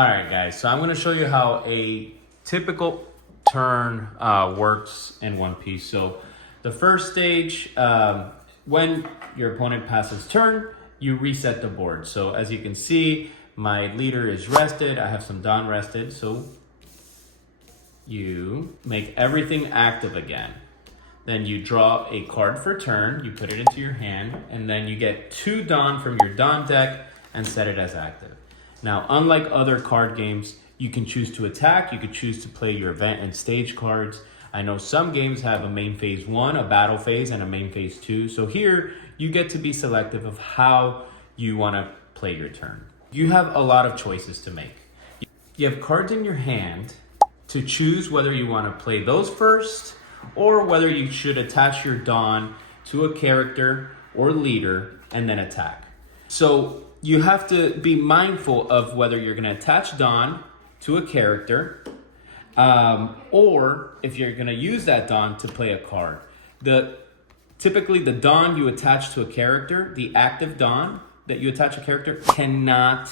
All right, guys, so I'm going to show you how a typical turn works in One Piece. So the first stage, when your opponent passes turn, you reset the board. So as you can see, my leader is rested. I have some Dawn rested. So you make everything active again. Then you draw a card for turn, you put it into your hand, and then you get 2 Dawn from your Dawn deck and set it as active. Now, unlike other card games, you can choose to attack, you could choose to play your event and stage cards. I know some games have a main phase 1, a battle phase, and a main phase 2. So here, you get to be selective of how you want to play your turn. You have a lot of choices to make. You have cards in your hand to choose whether you want to play those first, or whether you should attach your Dawn to a character or leader and then attack. So you have to be mindful of whether you're going to attach Dawn to a character, or if you're going to use that Dawn to play a card. Typically, the Dawn you attach to a character, the active Dawn that you attach a character, cannot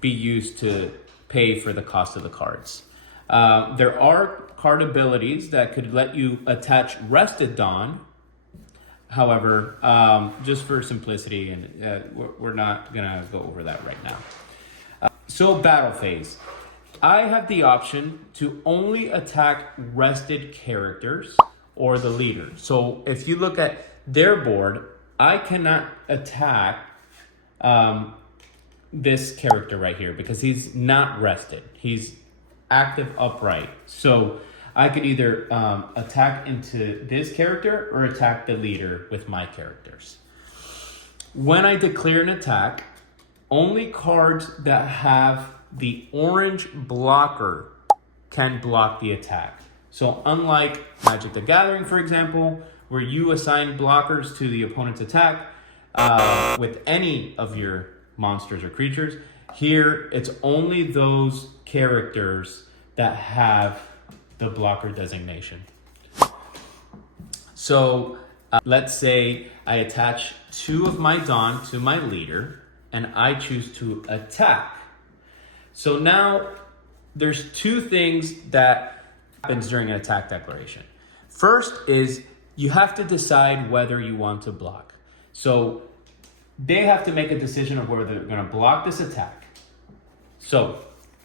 be used to pay for the cost of the cards. There are card abilities that could let you attach rested Dawn. However, just for simplicity, and we're not gonna go over that right now. So battle phase. I have the option to only attack rested characters or the leader. So if you look at their board, I cannot attack this character right here because he's not rested. He's active upright. So I could either attack into this character or attack the leader with my characters. When I declare an attack, only cards that have the orange blocker can block the attack. So unlike Magic the Gathering, for example, where you assign blockers to the opponent's attack with any of your monsters or creatures, here it's only those characters that have the blocker designation. So let's say I attach 2 of my Dawn to my leader and I choose to attack. So now there's 2 things that happens during an attack declaration. First is you have to decide whether you want to block. So they have to make a decision of whether they're going to block this attack. So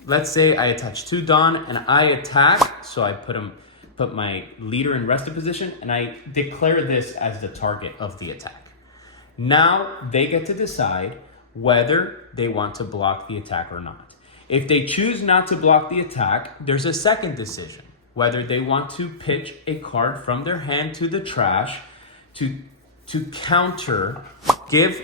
let's say I attach 2 Dawn and I attack. So I put my leader in rested position and I declare this as the target of the attack. Now they get to decide whether they want to block the attack or not. If they choose not to block the attack, there's a second decision, whether they want to pitch a card from their hand to the trash to counter, give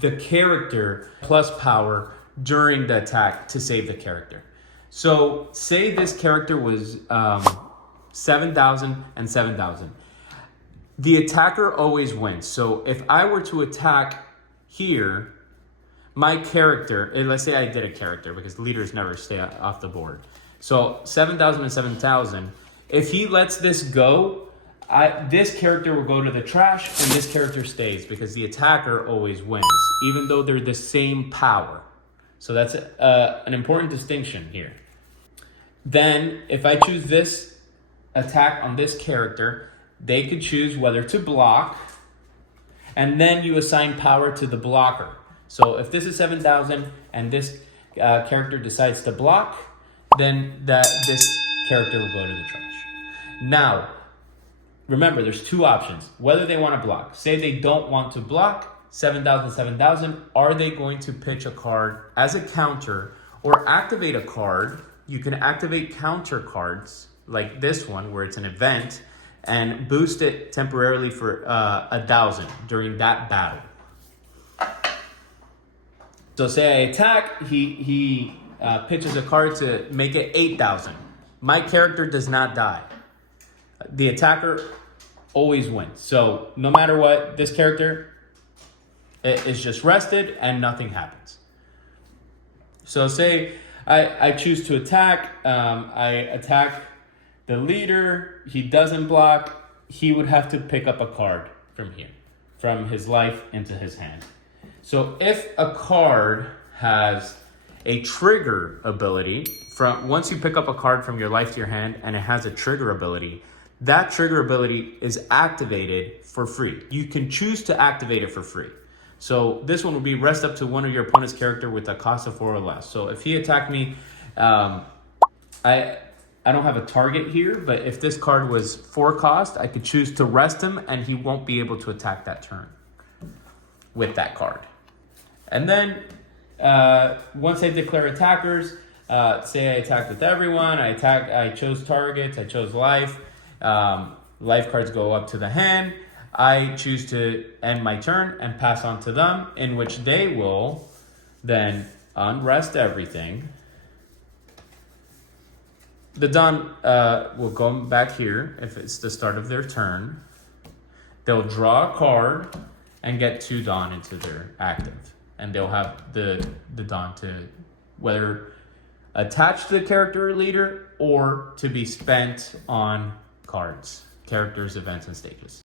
the character plus power during the attack to save the character. So say this character was 7,000 and 7,000. The attacker always wins. So if I were to attack here, my character, let's say I did a character because leaders never stay off the board. So 7,000 and 7,000. If he lets this go, this character will go to the trash and this character stays because the attacker always wins, even though they're the same power. So that's an important distinction here. Then if I choose this attack on this character, they could choose whether to block, and then you assign power to the blocker. So if this is 7,000 and this character decides to block, then this character will go to the trash. Now, remember, there's 2 options. Whether they want to block. Say they don't want to block, 7,000, 7,000. Are they going to pitch a card as a counter or activate a card? You can activate counter cards like this one where it's an event and boost it temporarily for 1,000 during that battle. So say I attack, he pitches a card to make it 8,000. My character does not die. The attacker always wins. So no matter what, this character is just rested and nothing happens. So say I choose to attack. I attack the leader. He doesn't block. He would have to pick up a card from here, from his life into his hand. So if a card has a trigger ability. From once you pick up a card from your life to your hand and it has a trigger ability, that trigger ability is activated for free. You can choose to activate it for free. So this one would be rest up to one of your opponent's character with a cost of 4 or less. So if he attacked me, I don't have a target here, but if this card was 4 cost, I could choose to rest him and he won't be able to attack that turn with that card. And then once I declare attackers, say I attacked with everyone, I chose targets, I chose life. Life cards go up to the hand. I choose to end my turn and pass on to them, in which they will then unrest everything. The Dawn will go back here if it's the start of their turn. They'll draw a card and get 2 Dawn into their active. And they'll have the Dawn to whether attach to the character leader or to be spent on cards, characters, events, and stages.